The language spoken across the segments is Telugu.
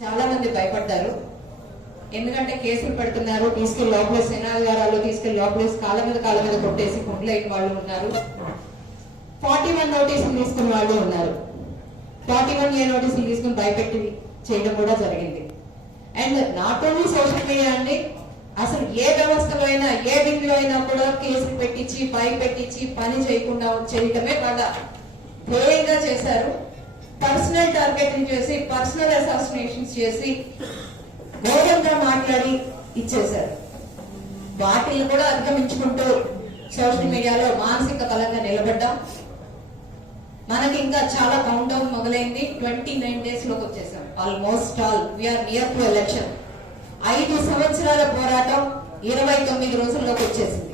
చాలా మంది భయపడ్డారు. ఎందుకంటే కేసులు పెడుతున్నారు, తీసుకెళ్లి లోపల సేనాగారాలు తీసుకెళ్లి లోపల కాళ్ళ మీద కొట్టేసి గుండ్లైన వాళ్ళు ఉన్నారు. 41 నోటీసులు తీసుకున్న వాళ్ళు ఉన్నారు. 41A నోటీసులు తీసుకుని భయపెట్టి చేయడం కూడా జరిగింది. And not only social media అండి, అసలు ఏ వ్యవస్థలో అయినా ఏ వింగ్లో అయినా కూడా కేసులు పెట్టించి భయపెట్టించి పని చేయకుండా చేయటమే వాళ్ళ ధ్యేయంగా చేశారు. పర్సనల్ టార్గెటింగ్ చేసి పర్సనల్ అసాసినేషన్స్ చేసి ఘోరంగా మాట్లాడి ఇచ్చేశారు. వాటిని కూడా అధిగమించుకుంటూ సోషల్ మీడియాలో మానసిక బలంగా నిలబడ్డాం. మనకి ఇంకా చాలా కౌంట్ డౌన్ మొదలైంది. 29 days లోకి వచ్చేసాం. Almost all we are near to election. 5 సంవత్సరాల పోరాటం 29 రోజుల్లోకి వచ్చేసింది.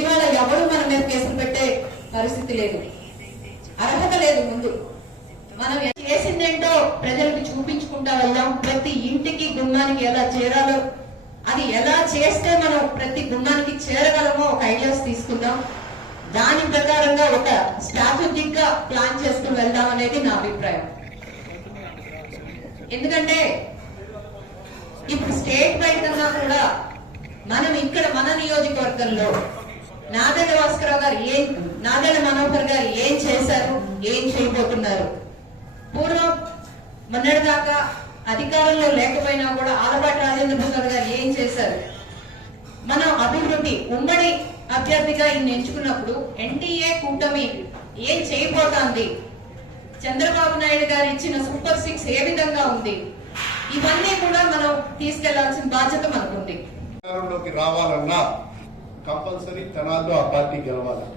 ఇవాళ ఎవరు మన మీద కేసులు పెట్టే పరిస్థితి లేదు, అర్హత లేదు. ముందు మనం చేసిందేంటో ప్రజలకు చూపించుకుంటా వెళ్దాం. ప్రతి ఇంటికి గుమ్మానికి ఎలా చేరాలో, అది ఎలా చేస్తే మనం ప్రతి గుమ్మానికి చేరగలమో ఒక ఐడియాస్ తీసుకుందాం. దాని ప్రకారంగా ఒక స్ట్రాటజిక్ గా ప్లాన్ చేసుకుని వెళ్దాం అనేది నా అభిప్రాయం. ఎందుకంటే ఇప్పుడు స్టేట్ వైడ్ కన్నా కూడా మనం ఇక్కడ మన నియోజకవర్గంలో నాదెళ్ల భాస్కరరావు గారు నాదెళ్ల మనోహర్ గారు ఏం చేశారు, ఏం చేయబోతున్నారు, పూర్వం మొన్నటిదాకా అధికారంలో లేకపోయినా కూడా ఆలపాటి రాజేంద్ర ప్రసాద్ గారు ఏం చేశారు, మనం అభివృద్ధి ఉమ్మడి అభ్యర్థిగా ఈయన ఎంచుకున్నప్పుడు ఎన్డీఏ కూటమి ఏం చేయబోతోంది, చంద్రబాబు నాయుడు గారు ఇచ్చిన సూపర్ 6 ఏ విధంగా ఉంది, ఇవన్నీ కూడా మనం తీసుకెళ్లాల్సిన బాధ్యత మనకుంది. రావాలన్నా కంపల్సరీ తెనాల్లో ఆ పార్టీ గెలవాలి.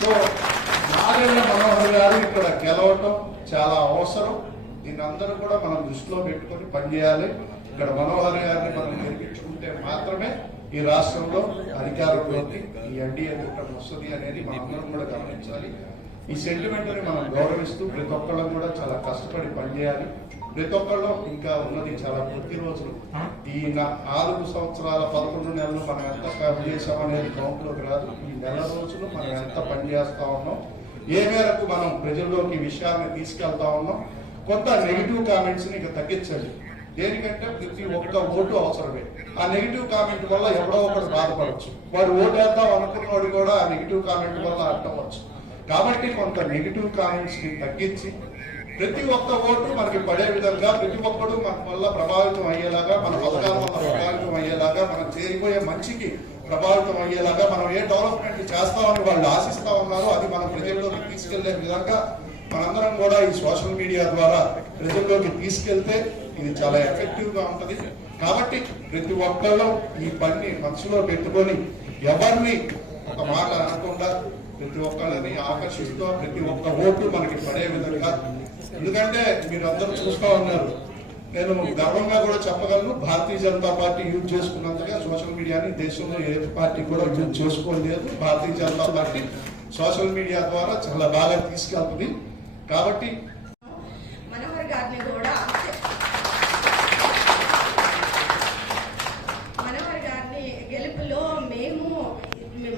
సో నాదెళ్ల మనోహర్ గారు ఇక్కడ గెలవటం చాలా అవసరం. దీన్ని అందరూ కూడా మనం దృష్టిలో పెట్టుకొని పనిచేయాలి. ఇక్కడ మనోహర్ గారిని మనం గెలిపించుకుంటే మాత్రమే ఈ రాష్ట్రంలో అధికారంలోకి ఈ ఎన్డీఏ కూటమి వస్తుంది అనేది మనందరం కూడా గమనించాలి. ఈ సెంటిమెంట్ ని మనం గౌరవిస్తూ ప్రతి ఒక్కళ్ళం కూడా చాలా కష్టపడి పనిచేయాలి. ప్రతి ఒక్కళ్ళు ఇంకా ఉన్నది చాలా కొద్ది రోజులు. ఈ 4 సంవత్సరాల 11 నెలలు మనం ఎంత పని చేసామనేది కౌంట్లోకి రాదు. ఈ నెల రోజులు మనం ఎంత పని చేస్తా ఉన్నాం, ఏ మేరకు మనం ప్రజల్లోకి విషయాన్ని తీసుకెళ్తా ఉన్నాం. కొంత నెగిటివ్ కామెంట్స్ ని ఇక తగ్గించండి. దేనికంటే ప్రతి ఒక్క ఓటు అవసరమే. ఆ నెగిటివ్ కామెంట్ వల్ల ఎవడో ఒకడు బాధపడచ్చు. వాడు ఓటు వేద్దాం అనుకున్నవాడు కూడా ఆ నెగిటివ్ కామెంట్ వల్ల అడ్డవచ్చు. కాబట్టి కొంత నెగిటివ్ కామెంట్స్ ని తగ్గించి ప్రతి ఒక్క ఓటు మనకి పడే విధంగా, ప్రతి ఒక్కడు మన వల్ల ప్రభావితం అయ్యేలాగా, మన పథకాల వల్ల ప్రభావితం అయ్యేలాగా, మనం చేరిపోయే మంచికి ప్రభావితం అయ్యేలాగా, మనం ఏ డెవలప్మెంట్ చేస్తామని వాళ్ళు ఆశిస్తా ఉన్నారో అది మనం ప్రజల్లోకి తీసుకెళ్లే విధంగా మనందరం కూడా ఈ సోషల్ మీడియా ద్వారా ప్రజల్లోకి తీసుకెళ్తే ఇది చాలా ఎఫెక్టివ్ గా ఉంటది. కాబట్టి ప్రతి ఒక్కళ్ళు ఈ పని మనసులో పెట్టుకొని ఎవరిని ఒక మాట అనకుండా ప్రతి ఒక్కళ్ళని ఆకర్షిస్తూ ప్రతి ఒక్క ఓటు మనకి పడే విధంగా. ఎందుకంటే మీరు అందరూ చూస్తూ ఉన్నారు, నేను గర్వంగా కూడా చెప్పగలను, Bharatiya Janata party use చేసుకున్నంతగా social మీడియాని దేశంలో ఏ పార్టీ కూడా యూజ్ చేసుకోలేదు. Bharatiya Janata party social media ద్వారా చాలా బాగా తీసుకెళ్తుంది. కాబట్టి మనోహర్ గారిని కూడా గెలుపులో మేము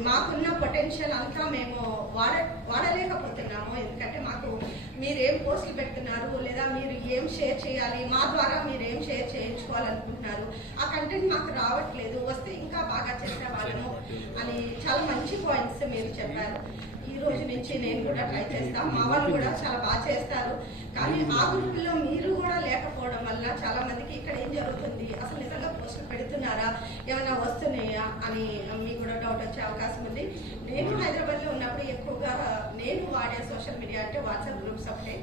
మాకున్న పొటెన్షియల్ అంతా మేము వాడలేకపోతున్నాము. ఎందుకంటే మాకు మీరు ఏం పోస్టులు పెడుతున్నారు, లేదా మీరు ఏం షేర్ చేయాలి, మా ద్వారా మీరు ఏం షేర్ చేయించుకోవాలనుకుంటున్నారు, ఆ కంటెంట్ మాకు రావట్లేదు, వస్తే ఇంకా బాగా చేసే వాళ్ళము అని చాలా మంచి పాయింట్స్ మీరు చెప్పారు. ఈ రోజు నుంచి నేను కూడా ట్రై చేస్తాను. మా వాళ్ళు కూడా చాలా బాగా చేస్తారు. కానీ ఆ గ్రూపుల్లో మీరు కూడా లేకపోవడం వల్ల చాలా మందికి ఇక్కడ ఏం జరుగుతుంది, అసలు నిజంగా పోస్టులు పెడుతున్నారా, ఏమైనా వస్తున్నాయా అని మీకు కూడా డౌట్ వచ్చే అవకాశం ఉంది. నేను హైదరాబాద్ లో ఉన్నప్పుడు ఎక్కువగా నేను వాడే సోషల్ మీడియా అంటే వాట్సాప్ గ్రూప్స్ ఒకటే.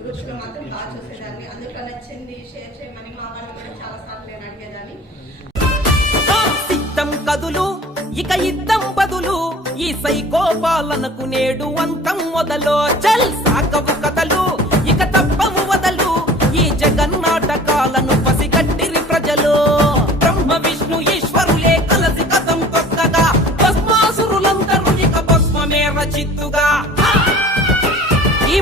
గ్రూప్స్ లో మాత్రం బాగా చూసేదాన్ని. అందులో నచ్చింది షేర్ చేయమని మా వాళ్ళు కూడా చాలా సార్లు నేను అడిగేదాన్ని. కదులు ఇక యుద్ధం బదులు ఈ సైకోపాలనకు నేడు అంతం మొదలు. చల్ సాకవు కథలు ఇక తప్పవు వదలు. ఈ జగన్నాటకాలను పసిగట్టిరి ప్రజలు. బ్రహ్మ విష్ణు ఈశ్వరులే కలసి కథం తొక్కగా భస్మాసురులందరూ ఇక భస్మమే రచిత్తుగా. ఈ